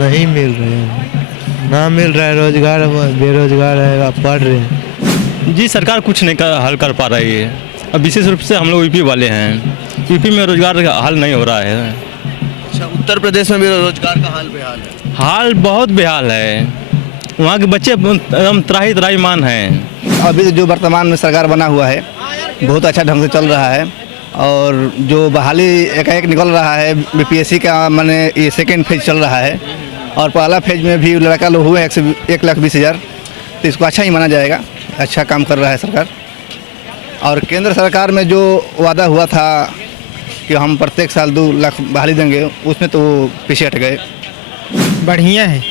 नहीं मिल रहे हैं, ना मिल रहा है रोजगार, बेरोजगार है, आप पढ़ रहे हैं। जी सरकार कुछ नहीं हल कर पा रही है। अब विशेष रूप से हम लोग यूपी वाले हैं, यूपी में रोजगार का हल नहीं हो रहा है। अच्छा, उत्तर प्रदेश में भी रोजगार का हाल बेहाल है। हाल बहुत बेहाल है, वहाँ के बच्चे एकदम त्राही त्राहीमान हैं। अभी जो वर्तमान में सरकार बना हुआ है बहुत अच्छा ढंग से चल रहा है, और जो बहाली एकाएक निकल रहा है बीपीएससी का, माने ये सेकेंड फेज चल रहा है, और पहला फेज में भी लड़का लोग हुए 1,20,000, तो इसको अच्छा ही माना जाएगा। अच्छा काम कर रहा है सरकार। और केंद्र सरकार में जो वादा हुआ था कि हम प्रत्येक साल 2 लाख बहाली देंगे, उसमें तो पीछे हट गए। बढ़िया है,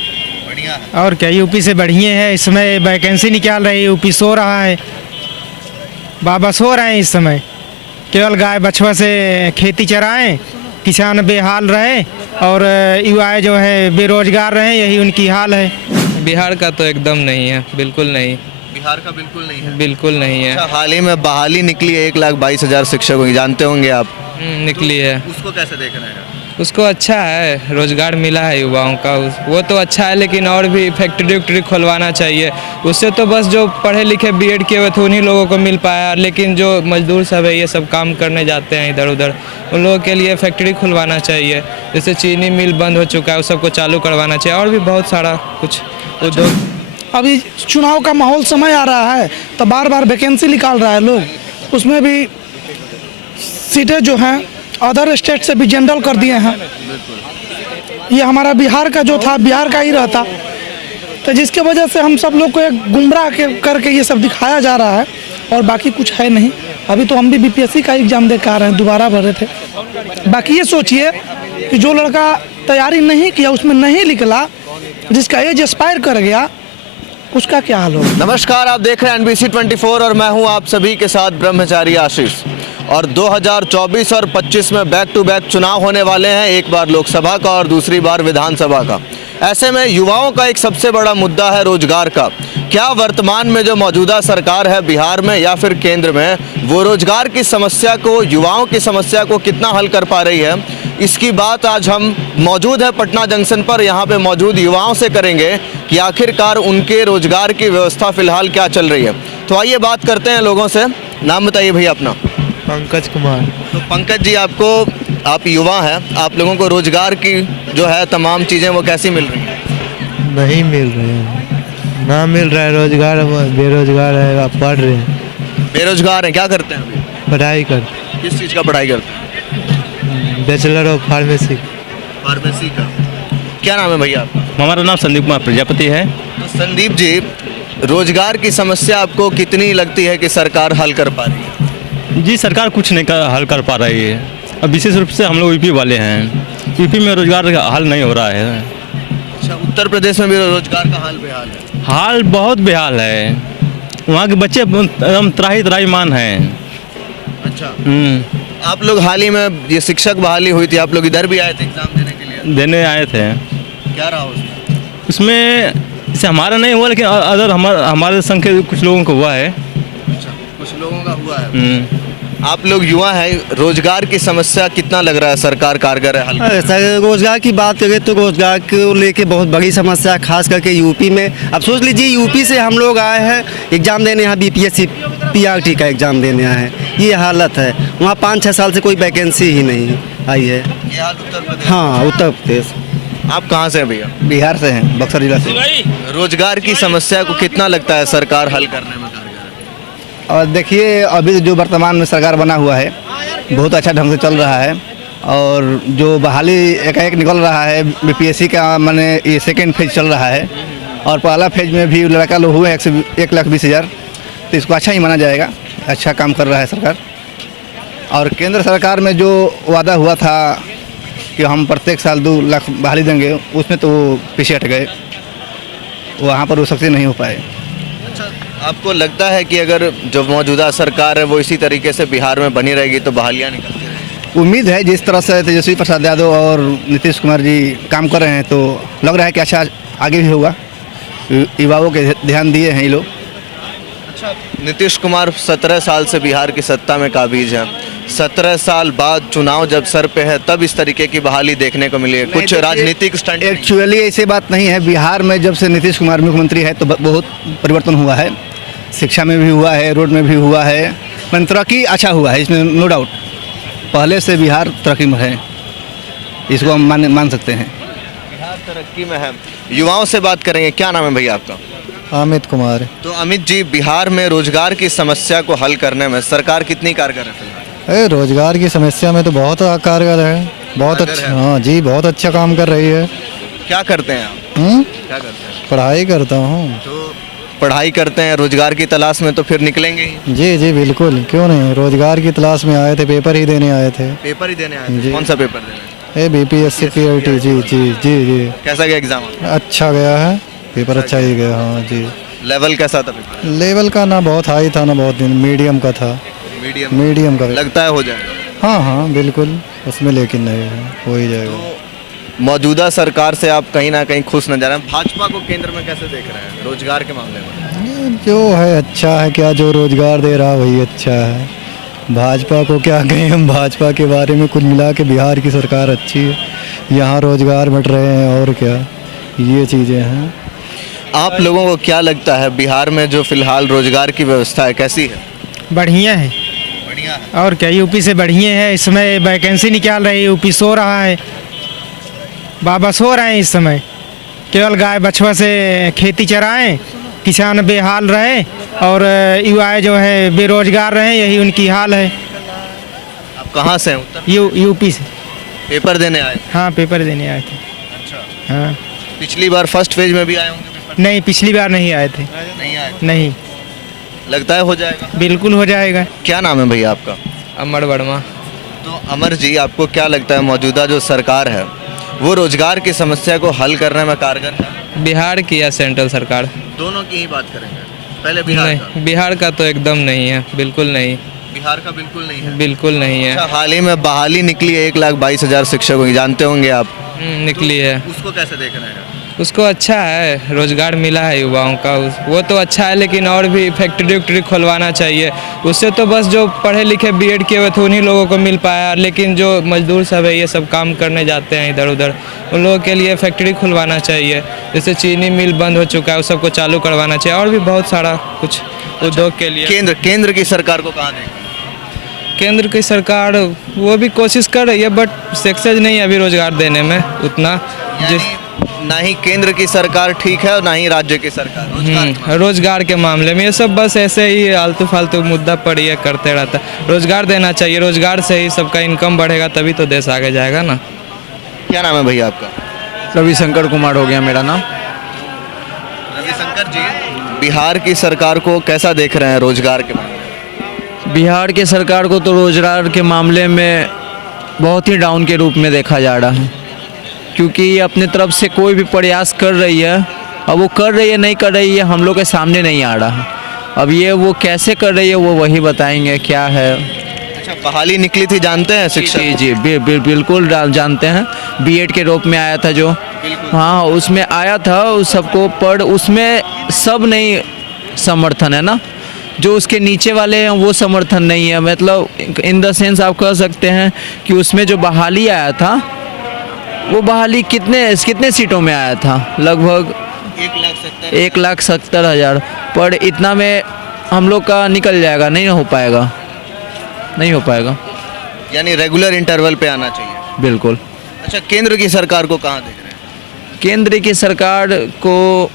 और क्या यूपी से बढ़िया है। इसमें वैकेंसी निकाल रही है, यूपी सो रहा है, बाबा सो रहे हैं इस समय। केवल गाय बछवा से खेती चराएं, किसान बेहाल रहे और युवाएं जो है बेरोजगार रहे, यही उनकी हाल है। बिहार का तो एकदम नहीं है, बिल्कुल नहीं। बिहार का बिल्कुल नहीं है। बिल्कुल नहीं है। अच्छा, हाल ही में बहाली निकली है 1,22,000 शिक्षकों की, जानते होंगे आप। निकली है। उसको कैसे देख रहे हैं? उसको अच्छा है, रोजगार मिला है युवाओं का, वो तो अच्छा है, लेकिन और भी फैक्ट्री वैक्ट्री खुलवाना चाहिए। उससे तो बस जो पढ़े लिखे बीएड किए हुए थे उन्हीं लोगों को मिल पाया, लेकिन जो मजदूर सब है ये सब काम करने जाते हैं इधर उधर, उन लोगों के लिए फैक्ट्री खुलवाना चाहिए। जैसे चीनी मिल बंद हो चुका है, उस सबको चालू करवाना चाहिए, और भी बहुत सारा कुछ उद्योग। अभी चुनाव का माहौल समय आ रहा है तो बार बार वैकेंसी निकाल रहा है लोग, उसमें भी सीटें जो हैं अदर स्टेट से भी जनरल कर दिए हैं। ये हमारा बिहार का जो था बिहार का ही रहता, तो जिसके वजह से हम सब लोग को एक गुमराह करके ये सब दिखाया जा रहा है, और बाकी कुछ है नहीं। अभी तो हम भी बीपीएससी का एग्ज़ाम दे के आ रहे हैं, दोबारा भरे थे। बाकी ये सोचिए कि जो लड़का तैयारी नहीं किया, उसमें नहीं निकला, जिसका एज एक्सपायर कर गया, उसका क्या हाल होगा। नमस्कार, आप देख रहे हैं NBC 24 और मैं हूं आप सभी के साथ ब्रह्मचारी आशीष। और 2024 और 25 में बैक टू बैक चुनाव होने वाले हैं, एक बार लोकसभा का और दूसरी बार विधानसभा का। ऐसे में युवाओं का एक सबसे बड़ा मुद्दा है रोजगार का। क्या वर्तमान में जो मौजूदा सरकार है बिहार में या फिर केंद्र में, वो रोजगार की समस्या को, युवाओं की समस्या को कितना हल कर पा रही है, इसकी बात आज हम मौजूद है पटना जंक्शन पर, यहाँ पे मौजूद युवाओं से करेंगे कि आखिरकार उनके रोजगार की व्यवस्था फिलहाल क्या चल रही है। तो आइए बात करते हैं लोगों से। नाम बताइए भैया अपना। पंकज कुमार। तो पंकज जी, आप युवा हैं, आप लोगों को रोजगार की जो है तमाम चीज़ें वो कैसी मिल रही हैं? नहीं मिल रहे हैं, ना मिल रहा है रोजगार, बेरोजगार है, आप पढ़ रहे हैं। बेरोजगार हैं, क्या करते हैं अभी? पढ़ाई कर, किस चीज़ का पढ़ाई करते हैं? Bachelor of pharmacy. फार्मेसी का। क्या नाम है भैया आपका? हमारा नाम संदीप कुमार प्रजापति है। तो संदीप जी, रोजगार की समस्या आपको कितनी लगती है कि सरकार हल कर पा रही है? जी सरकार कुछ नहीं हल कर पा रही है। अब विशेष रूप से हम लोग यूपी वाले हैं, यूपी में रोजगार का हल नहीं हो रहा है। अच्छा, उत्तर प्रदेश में भी रोजगार का हाल बेहाल है। हाल बहुत बेहाल है, वहाँ के बच्चे एकदम त्राही त्राहीमान हैं। अच्छा, आप लोग हाल ही में ये शिक्षक बहाली हुई थी, आप लोग इधर भी आए थे एग्जाम देने के लिए? देने आए थे। क्या रहा उसमें? उसमें जैसे हमारा नहीं हुआ, लेकिन अदर हमारे संघ के कुछ लोगों को हुआ है। अच्छा, कुछ लोगों का हुआ है। आप लोग युवा हैं, रोजगार की समस्या कितना लग रहा है सरकार कारगर है हल? सर, रोजगार की बात करें तो रोजगार को लेके बहुत बड़ी समस्या है, खास करके यूपी में। अब सोच लीजिए, यूपी से हम लोग आए हैं एग्ज़ाम देने, यहाँ बीपीएससी पीआरटी का एग्ज़ाम देने आए हैं। ये हालत है, वहाँ 5-6 साल से कोई वैकेंसी ही नहीं आई है। ये हाल उत्तर प्रदेश? हाँ, उत्तर प्रदेश। आप कहाँ से हैं भैया? बिहार से हैं, बक्सर जिला से। रोजगार की समस्या को कितना लगता है सरकार हल करने में कारगर है? और देखिए, अभी जो वर्तमान में सरकार बना हुआ है बहुत अच्छा ढंग से चल रहा है, और जो बहाली एकाएक निकल रहा है बीपीएससी का, माने ये सेकेंड फेज चल रहा है, और पहला फेज में भी लड़का लोग हुए 1,20,000, तो इसको अच्छा ही माना जाएगा। अच्छा काम कर रहा है सरकार। और केंद्र सरकार में जो वादा हुआ था कि हम प्रत्येक साल 2 लाख बहाली देंगे, उसमें तो पीछे हट गए, वहाँ पर वो सक्सेस नहीं हो पाए। अच्छा, आपको लगता है कि अगर जो मौजूदा सरकार है वो इसी तरीके से बिहार में बनी रहेगी तो बहालियाँ निकलती रहेंगी? उम्मीद है जिस तरह से तेजस्वी प्रसाद यादव और नीतीश कुमार जी काम कर रहे हैं, तो लग रहा है कि अच्छा आगे भी होगा। युवाओं के ध्यान दिए हैं ये लोग। अच्छा, नीतीश कुमार 17 साल से बिहार की सत्ता में काबिज हैं, 17 साल बाद चुनाव जब सर पे है तब इस तरीके की बहाली देखने को मिली है, कुछ राजनीतिक स्टंट नहीं? एक्चुअली ऐसी बात नहीं है। बिहार में जब से नीतीश कुमार मुख्यमंत्री है तो बहुत परिवर्तन हुआ है। शिक्षा में भी हुआ है, रोड में भी हुआ है, मैंने तरक्की अच्छा हुआ है, इसमें नो डाउट। पहले से बिहार तरक्की में है, इसको हम मान सकते हैं। बिहार तरक्की में है। युवाओं से बात करेंगे, क्या नाम है भैया आपका? अमित कुमार। तो अमित जी, बिहार में रोजगार की समस्या को हल करने में सरकार कितनी कारगर है फिलहाल? रोजगार की समस्या में तो बहुत कारगर है, बहुत कारगर अच्छा। है। हाँ जी, बहुत अच्छा काम कर रही है। क्या करते हैं आप? क्या करते हैं? पढ़ाई करता हूँ। तो पढ़ाई करते हैं, रोजगार की तलाश में तो फिर निकलेंगे ही। जी जी बिल्कुल, क्यों नहीं, रोजगार की तलाश में आए थे, पेपर ही देने आए थे। पेपर ही देने आए थे? जी। कौन सा पेपर देने? BPSC PLT। जी जी जी जी। कैसा गया एग्जाम? अच्छा गया है, पेपर अच्छा ही गया। हाँ जी। लेवल कैसा था पेपर? लेवल का ना बहुत हाई था ना बहुत मीडियम का था। मीडियम का लगता है हो जाएगा? हाँ हाँ बिल्कुल, उसमें लेकिन नहीं है, हो ही जाएगा। मौजूदा सरकार से आप कहीं ना कहीं खुश नजर आए। भाजपा को केंद्र में कैसे देख रहे हैं रोजगार के मामले में? ये जो है अच्छा है, क्या जो रोजगार दे रहा वही अच्छा है। भाजपा को क्या कहें हम, भाजपा के बारे में कुल मिला के बिहार की सरकार अच्छी है, यहाँ रोजगार बट रहे हैं और क्या, ये चीज़ें हैं। आप लोगों को क्या लगता है बिहार में जो फिलहाल रोजगार की व्यवस्था है कैसी है? बढ़िया है। बढ़िया है। और क्या, यूपी से बढ़िया है। इसमें वैकेंसी निकाल रही है, यूपी सो रहा है, बाबा सो रहे हैं इस समय। केवल गाय बछवा से खेती चराएं, किसान बेहाल रहे और युवा जो है बेरोजगार रहे, यही उनकी हाल है। आप कहाँ से हैं? उत्तर यूपी से। पेपर देने आए? हाँ, पेपर देने आए थे। अच्छा। हाँ। पिछली बार फर्स्ट फेज में भी आए होंगे पेपर? नहीं, पिछली बार नहीं आए थे। नहीं आए? नहीं। लगता है हो जाएगा? बिल्कुल हो जाएगा। क्या नाम है भैया आपका? अमर वर्मा। तो अमर जी, आपको क्या लगता है मौजूदा जो सरकार है वो रोजगार की समस्या को हल करने में कारगर है? बिहार की या सेंट्रल सरकार? दोनों की ही बात करेंगे। पहले बिहार का। नहीं, बिहार का तो एकदम नहीं है, बिल्कुल नहीं। बिहार का बिल्कुल नहीं है? बिल्कुल नहीं है। अच्छा, हाल ही में बहाली निकली है 1,22,000 शिक्षकों की, जानते होंगे आप? निकली है। उसको कैसे देख रहे हैं? उसको अच्छा है, रोजगार मिला है युवाओं का, वो तो अच्छा है, लेकिन और भी फैक्ट्री वैक्ट्री खुलवाना चाहिए। उससे तो बस जो पढ़े लिखे बीएड किए हुए थे उन्हीं लोगों को मिल पाया, लेकिन जो मजदूर सब है ये सब काम करने जाते हैं इधर उधर, उन लोगों के लिए फैक्ट्री खुलवाना चाहिए। जैसे चीनी मिल बंद हो चुका है, उस सबको चालू करवाना चाहिए, और भी बहुत सारा कुछ उद्योग के लिए। केंद्र की सरकार को कहाँ देखें? केंद्र की सरकार वो भी कोशिश कर रही है, बट सक्सेस नहीं है अभी रोजगार देने में उतना। जिस ना ही केंद्र की सरकार ठीक है और ना ही राज्य की सरकार रोजगार के मामले में ये सब बस ऐसे ही आलतू फालतू मुद्दा पर ये करते रहता है। रोजगार देना चाहिए, रोजगार से ही सबका इनकम बढ़ेगा, तभी तो देश आगे जाएगा ना। क्या नाम है भैया आपका? रविशंकर कुमार हो गया मेरा नाम। रविशंकर जी, बिहार की सरकार को कैसा देख रहे हैं रोजगार के मामले में? बिहार के सरकार को तो रोजगार के मामले में बहुत ही डाउन के रूप में देखा जा रहा है, क्योंकि ये अपने तरफ से कोई भी प्रयास कर रही है, अब वो कर रही है नहीं कर रही है हम लोग के सामने नहीं आ रहा है। अब ये वो कैसे कर रही है वो वही बताएंगे क्या है। अच्छा, बहाली निकली थी, जानते हैं शिक्षक? जी बिल्कुल जानते हैं। बीएड के रूप में आया था जो, हाँ उसमें आया था उस सबको, पर उसमें सब नहीं समर्थन है ना, जो उसके नीचे वाले हैं वो समर्थन नहीं है। मतलब इन द सेंस आप कह सकते हैं कि उसमें जो बहाली आया था वो बहाली कितने सीटों में आया था? लगभग 1,70,000, पर इतना में हम लोग का निकल जाएगा, नहीं हो पाएगा। यानी रेगुलर इंटरवल पे आना चाहिए। बिल्कुल। अच्छा, केंद्र की सरकार को कहाँ देख रहे हैं? केंद्र की सरकार को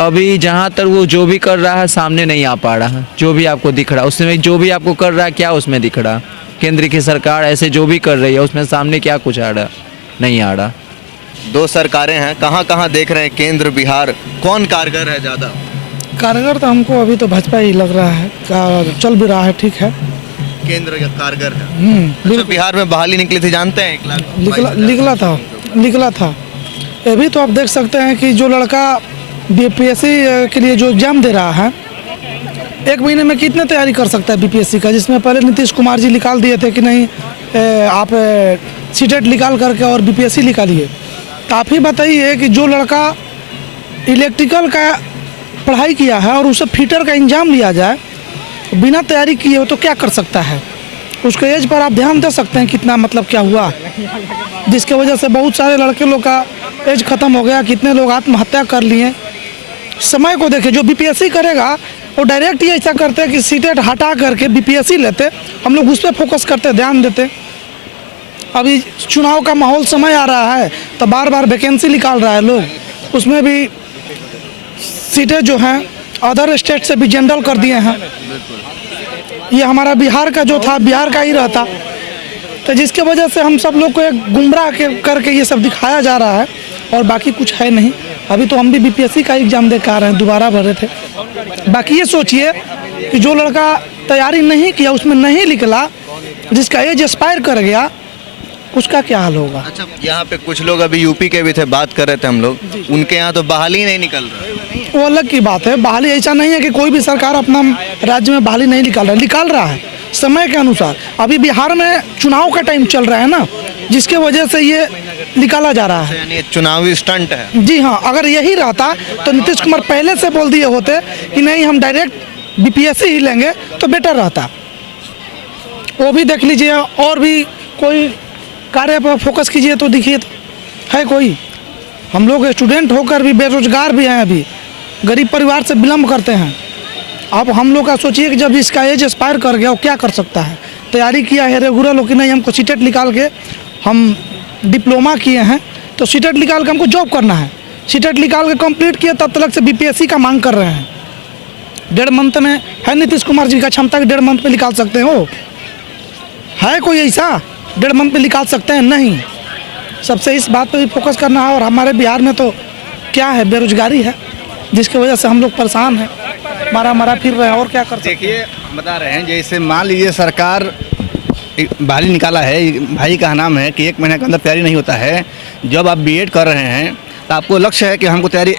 अभी जहाँ तक वो जो भी कर रहा है सामने नहीं आ पा रहा है। जो भी आपको दिख रहा है उसमें, जो भी आपको कर रहा है क्या उसमें दिख रहा है? केंद्र की सरकार ऐसे जो भी कर रही है उसमें सामने क्या कुछ आ रहा है? नहीं आ रहा। दो सरकारें हैं, कहाँ देख रहे हैं केंद्र बिहार, कौन कारगर है ज़्यादा? कारगर तो हमको अभी तो भाजपा ही लग रहा है, चल भी रहा है, ठीक है। केंद्र कारगर है। अच्छा, बिहार में बहाली निकली थी, जानते हैं? 1,22,000 निकला था। ये भी तो आप देख सकते हैं कि जो लड़का बीपीएससी के लिए जो एग्ज़ाम दे रहा है, 1 महीने में कितने तैयारी कर सकता है बीपीएससी का, जिसमें पहले नीतीश कुमार जी निकाल दिए थे कि नहीं आप सीटेट निकाल करके और बीपीएससी निकालिए। तो आप ही बताइए कि जो लड़का इलेक्ट्रिकल का पढ़ाई किया है और उसे फिटर का एग्जाम लिया जाए, बिना तैयारी किए हो तो क्या कर सकता है? उसके एज पर आप ध्यान दे सकते हैं कितना मतलब क्या हुआ, जिसके वजह से बहुत सारे लड़के लोग का एज ख़त्म हो गया, कितने लोग आत्महत्या कर लिए। समय को देखे, जो बीपीएससी करेगा वो डायरेक्ट ही ऐसा करते हैं कि सीटेट हटा करके बीपीएससी लेते, हम लोग उस पर फोकस करते, ध्यान देते। अभी चुनाव का माहौल समय आ रहा है तो बार बार वैकेंसी निकाल रहा है लोग, उसमें भी सीटें जो हैं अदर स्टेट से भी जनरल कर दिए हैं। ये हमारा बिहार का जो था, बिहार का ही रहता, तो जिसके वजह से हम सब लोग को एक गुमराह करके ये सब दिखाया जा रहा है और बाकी कुछ है नहीं। अभी तो हम भी बीपीएससी का एग्ज़ाम दे के आ रहे हैं, दोबारा भरे थे। बाकी ये सोचिए कि जो लड़का तैयारी नहीं किया, उसमें नहीं निकला, जिसका एज एक्सपायर कर गया, उसका क्या हाल होगा। अच्छा, यहाँ पे कुछ लोग अभी यूपी के भी थे, बात कर रहे थे हम लोग, उनके यहाँ तो बहाली नहीं निकल रहा। वो अलग की बात है। बहाली ऐसा नहीं है कि कोई भी सरकार अपना राज्य में बहाली नहीं निकाल रहा है समय के अनुसार। अभी बिहार में चुनाव का टाइम चल रहा है ना, जिसके वजह से ये निकाला जा रहा है। यानी चुनावी स्टंट है। जी हाँ, अगर यही रहता तो नीतीश कुमार पहले से बोल दिए होते कि नहीं हम डायरेक्ट बीपीएससी ही लेंगे तो बेटर रहता। वो भी देख लीजिए, और भी कोई कार्य पर फोकस कीजिए तो देखिए तो है कोई। हम लोग स्टूडेंट होकर भी बेरोजगार भी हैं, अभी गरीब परिवार से बिलोंग करते हैं। अब हम लोग का सोचिए कि जब इसका एज एक्सपायर कर गया वो क्या कर सकता है। तैयारी किया है रेगुलर लोग कि नहीं, हमको सीटेट निकाल के, हम डिप्लोमा किए हैं तो सीटेट निकाल के हमको जॉब करना है। सीटेट निकाल के कंप्लीट किए तब तक से बीपीएससी का मांग कर रहे हैं। 1.5 मंथ में है नीतीश कुमार जी का क्षमता कि 1.5 मंथ में निकाल सकते हो? है कोई ऐसा 1.5 मंथ में निकाल सकते हैं? नहीं। सबसे इस बात पे भी फोकस करना है। और हमारे बिहार में तो क्या है, बेरोजगारी है, जिसकी वजह से हम लोग परेशान हैं, मारा फिर रहे हैं, और क्या कर सकते हैं। देखिए, हम बता रहे हैं, जैसे मान लीजिए सरकार बहाली निकाला है, भाई का नाम है कि 1 महीने के अंदर तैयारी नहीं होता है। जब आप बीएड कर रहे हैं तो आपको लक्ष्य है कि हमको तैयारी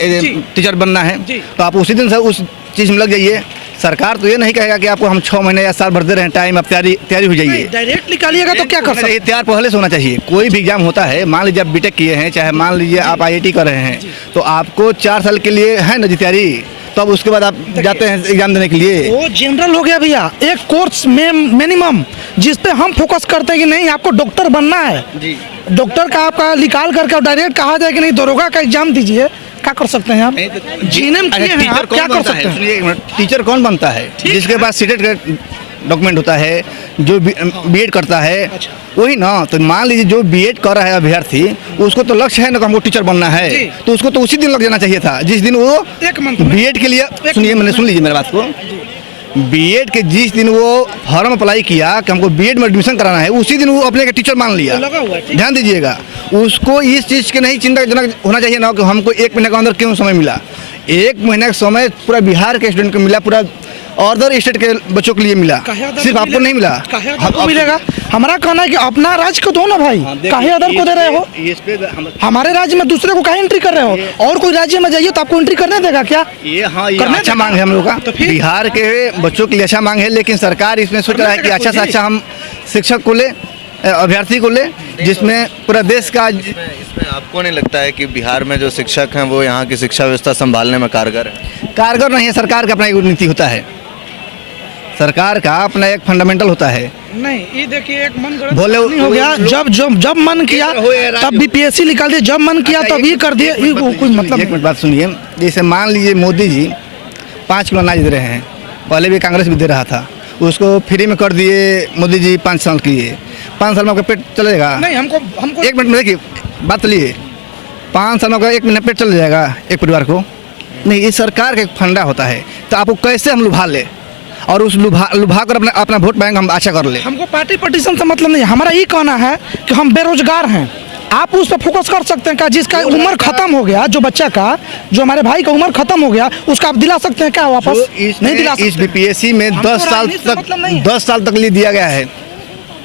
टीचर बनना है, तो आप उसी दिन से उस चीज़ में लग जाइए। सरकार तो ये नहीं कहेगा कि आपको हम 6 महीने या साल भर दे रहे हैं टाइम, आप तैयारी हो जाइए। डायरेक्ट निकालिएगा तो क्या कर सकते हैं? तैयार पहले से होना चाहिए। कोई भी एग्जाम होता है, मान लीजिए आप बीटेक किए हैं, चाहे मान लीजिए आप आईआईटी कर रहे हैं, तो आपको 4 साल के लिए है ना जी तैयारी, तो अब उसके बाद आप जाते हैं एग्जाम देने के लिए। वो जनरल हो गया भैया, एक कोर्स में मिनिमम, जिस पे हम फोकस करते हैं कि नहीं आपको डॉक्टर बनना है जी। डॉक्टर का आपका निकाल करके डायरेक्ट कहा जाए कि नहीं दरोगा का एग्जाम दीजिए, क्या कर सकते हैं आप? जीने में किए हैं आप, क्या कर सकते हैं? सुनिए एक मिनट, टीचर कौन बनता है? जिसके पास सीटेट का डॉक्यूमेंट होता है, जो बीएड करता है, वही ना। तो मान लीजिए जो बीएड कर रहा है अभ्यर्थी, उसको तो लक्ष्य है ना कि हमको टीचर बनना है, तो उसको तो उसी दिन लग जाना चाहिए था, जिस दिन वो बीएड के लिए, सुनिए मैंने सुन लीजिए मेरी बात को, बीएड के जिस दिन वो फॉर्म अप्लाई किया कि हमको बीएड में एडमिशन कराना है, उसी दिन वो अपने के टीचर मान लिया। ध्यान दीजिएगा, उसको इस चीज़ के नहीं चिंताजनक होना चाहिए ना कि हमको 1 महीने के अंदर क्यों समय मिला। 1 महीने का समय पूरा बिहार के स्टूडेंट को मिला, पूरा अदर स्टेट के बच्चों के लिए मिला, सिर्फ आपको नहीं मिला। हमको मिलेगा। हमारा कहना है कि अपना राज्य को दो ना भाई, काहे अदर को दे रहे हो? हमारे राज्य में दूसरे को काहे एंट्री कर रहे हो? और कोई राज्य में जाइए तो आपको एंट्री करने देगा क्या? ये अच्छा मांग है हम लोग का, बिहार के बच्चों के लिए अच्छा मांग है, लेकिन सरकार इसमें सोच रहा है कि अच्छा से अच्छा हम शिक्षक को ले, अभ्यर्थी को ले, जिसमें पूरा देश का। इसमें आपको नहीं लगता है कि बिहार में जो शिक्षक हैं वो यहाँ की शिक्षा व्यवस्था संभालने में कारगर है? कारगर नहीं है, सरकार का अपना एक नीति होता है, सरकार का अपना एक फंडामेंटल होता है। नहीं, ये देखिए एक मन बोले हो गया, जब मन किया तब बीपीएससी निकाल दिया, जब मन किया तब ये कर दिया, कोई मतलब। एक मिनट बात सुनिए, जैसे मान लीजिए मोदी जी 5 किलो अनाज दे रहे हैं, पहले भी कांग्रेस भी दे रहा था, उसको फ्री में कर दिए मोदी जी 5 साल के लिए। 5 साल में आपका पेट चलेगा? नहीं, हमको 1 मिनट में देखिए बात चलिए, 5 साल में आपका 1 महीना पेट चल जाएगा एक परिवार को? नहीं, ये सरकार का एक फंडा होता है, तो आपको कैसे हम लुभा ले और उस लुभा कर अपना वोट बैंक हम अच्छा कर ले। हमको पार्टी पटिशन से मतलब नहीं, हमारा ये कहना है कि हम बेरोजगार हैं, आप उस पर फोकस कर सकते हैं क्या? जिसका उम्र खत्म हो गया, जो बच्चा का, जो हमारे भाई का उम्र खत्म हो गया, उसका आप दिला सकते हैं क्या वापस? नहीं दिला सकते। इस बीपीएससी में 10 साल तक लिए दिया गया है,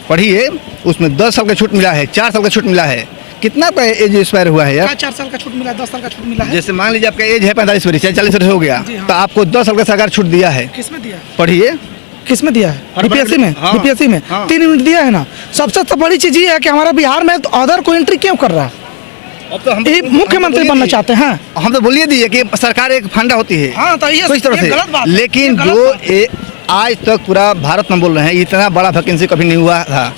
पढ़िए, उसमें 10 साल का छूट मिला है, 4 साल का छूट मिला है। कितना का एज एक्सपायर हुआ है यार? 4 साल का छूट मिला, 10 साल का छूट मिला है। जैसे मान लीजिए आपका एज है 45 वर्ष या 40 वर्ष हो गया, तो आपको 10 साल का सरकार छूट दिया है। किसमें दिया? पढ़िए, किसमें दिया है? बीपीएससी में। हाँ, बीपीएससी में 3 यूनिट दिया है ना। सबसे बड़ी चीज ये है कि हमारा बिहार में तो अदर को एंट्री क्यों कर रहा है? अब तो हम मुख्यमंत्री बनना चाहते हैं, हम तो बोलिए दिए कि सरकार एक फंडा होती है। हाँ, तो ये इस तरह से, लेकिन जो आज तक पूरा भारत में बोल रहे हैं इतना बड़ा वैकेंसी कभी नहीं हुआ था,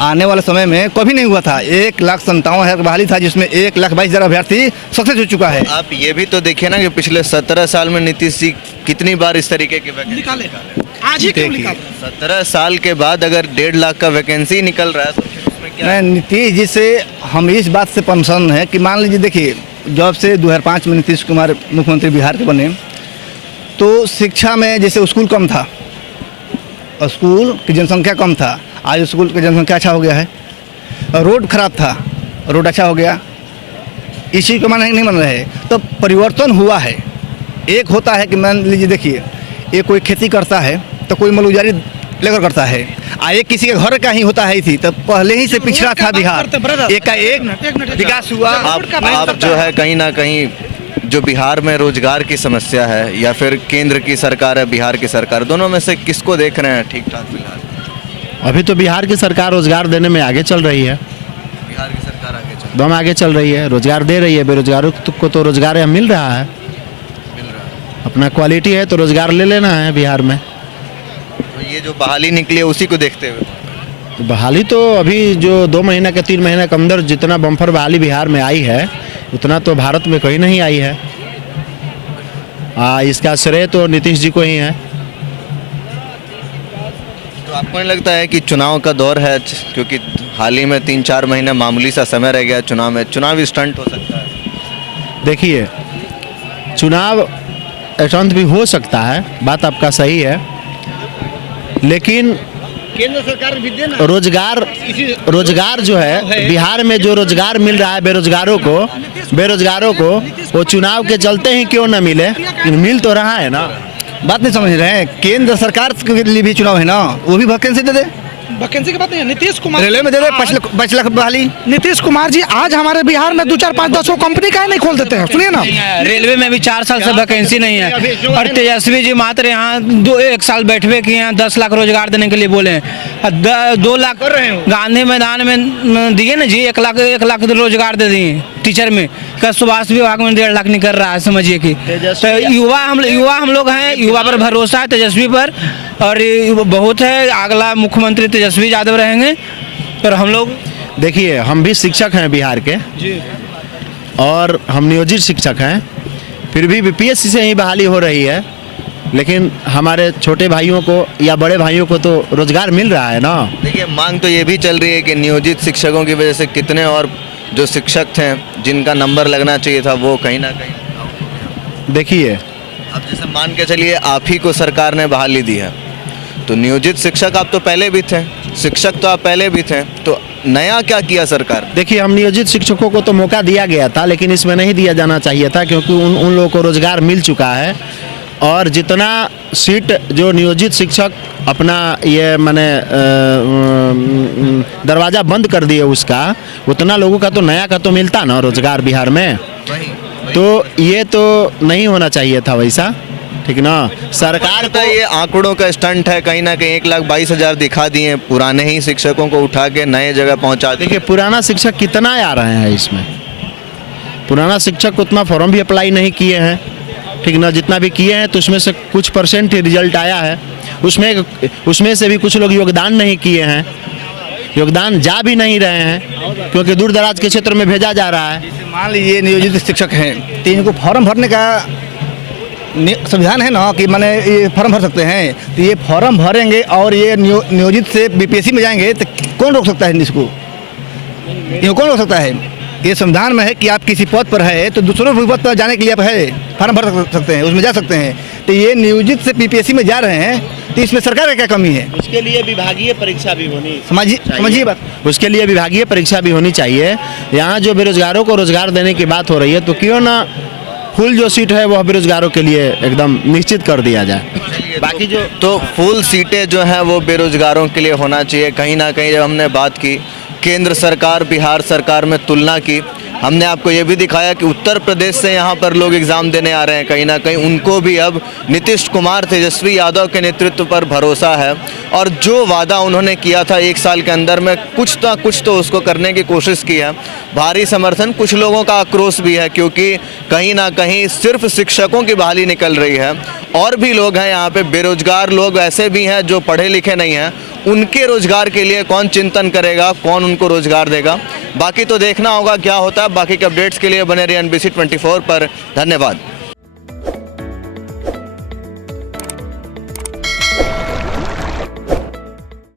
आने वाले समय में कभी नहीं हुआ था। 1,57,000 बहाली था जिसमें 1,22,000 अभ्यर्थी सक्सेस हो चुका है। आप ये भी तो देखिए ना कि पिछले 17 साल में नीतीश जी कितनी बार इस तरीके की वैकेंसी निकाले आज ही क्यों निकाले? 17 साल के बाद अगर 1.5 लाख का वैकेंसी निकल रहा है तो फिर उसमें क्या मैं नीतीश जी से हम इस बात से पसंद है कि मान लीजिए देखिए जब से 2005 में नीतीश कुमार मुख्यमंत्री बिहार के बने तो शिक्षा में जैसे स्कूल कम था, स्कूल की जनसंख्या कम था, आज स्कूल की जनसंख्या अच्छा हो गया है। रोड खराब था, रोड अच्छा हो गया। इस चीज़ को नहीं मान रहे तो परिवर्तन हुआ है। एक होता है कि मान लीजिए देखिए एक कोई खेती करता है तो कोई मलुजारी लेकर करता है, एक किसी के घर का ही होता है थी तो पहले ही से पिछड़ा था बिहार, एक विकास हुआ। आप जो है कहीं ना कहीं जो बिहार में रोजगार की समस्या है या फिर केंद्र की सरकार है बिहार की सरकार, दोनों में से किसको देख रहे हैं ठीक ठाक फिलहाल? अभी तो बिहार की सरकार रोजगार देने में आगे चल रही है, बिहार की सरकार आगे चल एकदम आगे चल रही है, रोजगार दे रही है। बेरोजगारों को तो रोजगार मिल रहा है, अपना क्वालिटी है तो रोजगार ले लेना है बिहार में। तो ये जो बहाली निकली है उसी को देखते हुए तो बहाली तो अभी जो 2 महीना के 3 महीना के अंदर जितना बम्पर बहाली बिहार में आई है उतना तो भारत में कहीं नहीं आई है। इसका श्रेय तो नीतीश जी को ही है। तो आपको नहीं लगता है कि चुनाव का दौर है, क्योंकि हाल ही में 3-4 महीने मामूली सा समय रह गया चुनाव में, चुनावी स्टंट हो सकता है? देखिए चुनाव स्टंट भी हो सकता है, बात आपका सही है, लेकिन केंद्र सरकार भी देना रोजगार जो है बिहार में जो रोजगार मिल रहा है बेरोजगारों को वो चुनाव के चलते ही क्यों न मिले, मिल तो रहा है ना। बात नहीं समझ रहे हैं। केंद्र सरकार के लिए भी चुनाव है ना, वो भी वैकेंसी दे दे। वैकेंसी की बात नहीं है। नीतीश कुमार रेलवे में दे दे 5 लाख बहाली। नीतीश कुमार जी आज हमारे बिहार में 2, 4, 5, 10 कंपनी का नहीं खोल देते हैं। सुनिए ना, रेलवे में भी 4 साल से वैकेंसी नहीं है और तेजस्वी जी मात्र यहाँ 1 साल बैठवे के यहाँ 10 लाख रोजगार देने के लिए बोले हैं। 2 लाख गांधी मैदान में दिए ना जी, 1 लाख रोजगार दे दिए टीचर में। का स्वास्थ्य विभाग में 1.5 लाख निकल रहा है, समझिए कि तो युवा हम लोग हैं, युवा पर भरोसा है तेजस्वी पर, और बहुत है। अगला मुख्यमंत्री तेजस्वी यादव रहेंगे। पर हम लोग देखिए हम भी शिक्षक हैं बिहार के जी, और हम नियोजित शिक्षक हैं, फिर भी बीपीएससी से ही बहाली हो रही है, लेकिन हमारे छोटे भाइयों को या बड़े भाइयों को तो रोजगार मिल रहा है ना। देखिए मांग तो ये भी चल रही है कि नियोजित शिक्षकों की वजह से कितने और जो शिक्षक थे जिनका नंबर लगना चाहिए था वो कहीं ना कहीं। देखिए अब जैसे मान के चलिए आप ही को सरकार ने बहाली दी है, तो नियोजित शिक्षक आप तो पहले भी थे, शिक्षक तो आप पहले भी थे, तो नया क्या किया सरकार? देखिए हम नियोजित शिक्षकों को तो मौका दिया गया था, लेकिन इसमें नहीं दिया जाना चाहिए था, क्योंकि उन लोगों को रोजगार मिल चुका है। और जितना सीट जो नियोजित शिक्षक अपना ये माने दरवाज़ा बंद कर दिए उसका, उतना लोगों का तो नया का तो मिलता ना रोजगार बिहार में। तो ये तो नहीं होना चाहिए था वैसा, ठीक ना। सरकार को ये आंकड़ों का स्टंट है, कहीं ना कहीं 1,22,000 दिखा दिए, पुराने ही शिक्षकों को उठा के नए जगह पहुंचा। देखिए पुराना शिक्षक कितना आ रहे हैं इसमें, पुराना शिक्षक उतना फॉर्म भी अप्लाई नहीं किए हैं, ठीक ना। जितना भी किए हैं तो उसमें से कुछ % ही रिजल्ट आया है, उसमें से भी कुछ लोग योगदान नहीं किए हैं, योगदान जा भी नहीं रहे हैं, क्योंकि दूर दराज के क्षेत्र में भेजा जा रहा है। मान लीजिए नियोजित शिक्षक हैं तो इनको फॉर्म भरने का संविधान है ना कि माने ये फॉर्म भर सकते हैं, तो ये फॉर्म भरेंगे और ये नियोजित से बीपीएससी में जाएंगे तो कौन रोक सकता है इसको? ये कौन रोक सकता है? ये संविधान में है कि आप किसी पद पर है तो दूसरों भी पद पर जाने के लिए आप है फॉर्म भर सकते हैं, उसमें जा सकते हैं। तो ये नियोजित से बीपीएससी में जा रहे हैं तो इसमें सरकार की क्या कमी है? उसके लिए विभागीय परीक्षा भी होनी समझिए बात, उसके लिए विभागीय परीक्षा भी होनी चाहिए। यहाँ जो बेरोजगारों को रोजगार देने की बात हो रही है, तो क्यों ना फुल जो सीट है वह बेरोजगारों के लिए एकदम निश्चित कर दिया जाए। बाकी जो तो फुल सीटें जो हैं वो बेरोजगारों के लिए होना चाहिए। कहीं ना कहीं जब हमने बात की केंद्र सरकार बिहार सरकार में तुलना की, हमने आपको ये भी दिखाया कि उत्तर प्रदेश से यहाँ पर लोग एग्ज़ाम देने आ रहे हैं, कहीं ना कहीं उनको भी अब नीतीश कुमार तेजस्वी यादव के नेतृत्व पर भरोसा है और जो वादा उन्होंने किया था 1 साल के अंदर में कुछ तो उसको करने की कोशिश की है। भारी समर्थन, कुछ लोगों का आक्रोश भी है क्योंकि कहीं ना कहीं सिर्फ शिक्षकों की बहाली निकल रही है और भी लोग हैं यहाँ पे, बेरोजगार लोग ऐसे भी हैं जो पढ़े लिखे नहीं हैं, उनके रोजगार के लिए कौन चिंतन करेगा, कौन उनको रोजगार देगा, बाकी तो देखना होगा क्या होता है। बाकी के अपडेट्स के लिए बने रहिए NBC 24 पर। धन्यवाद।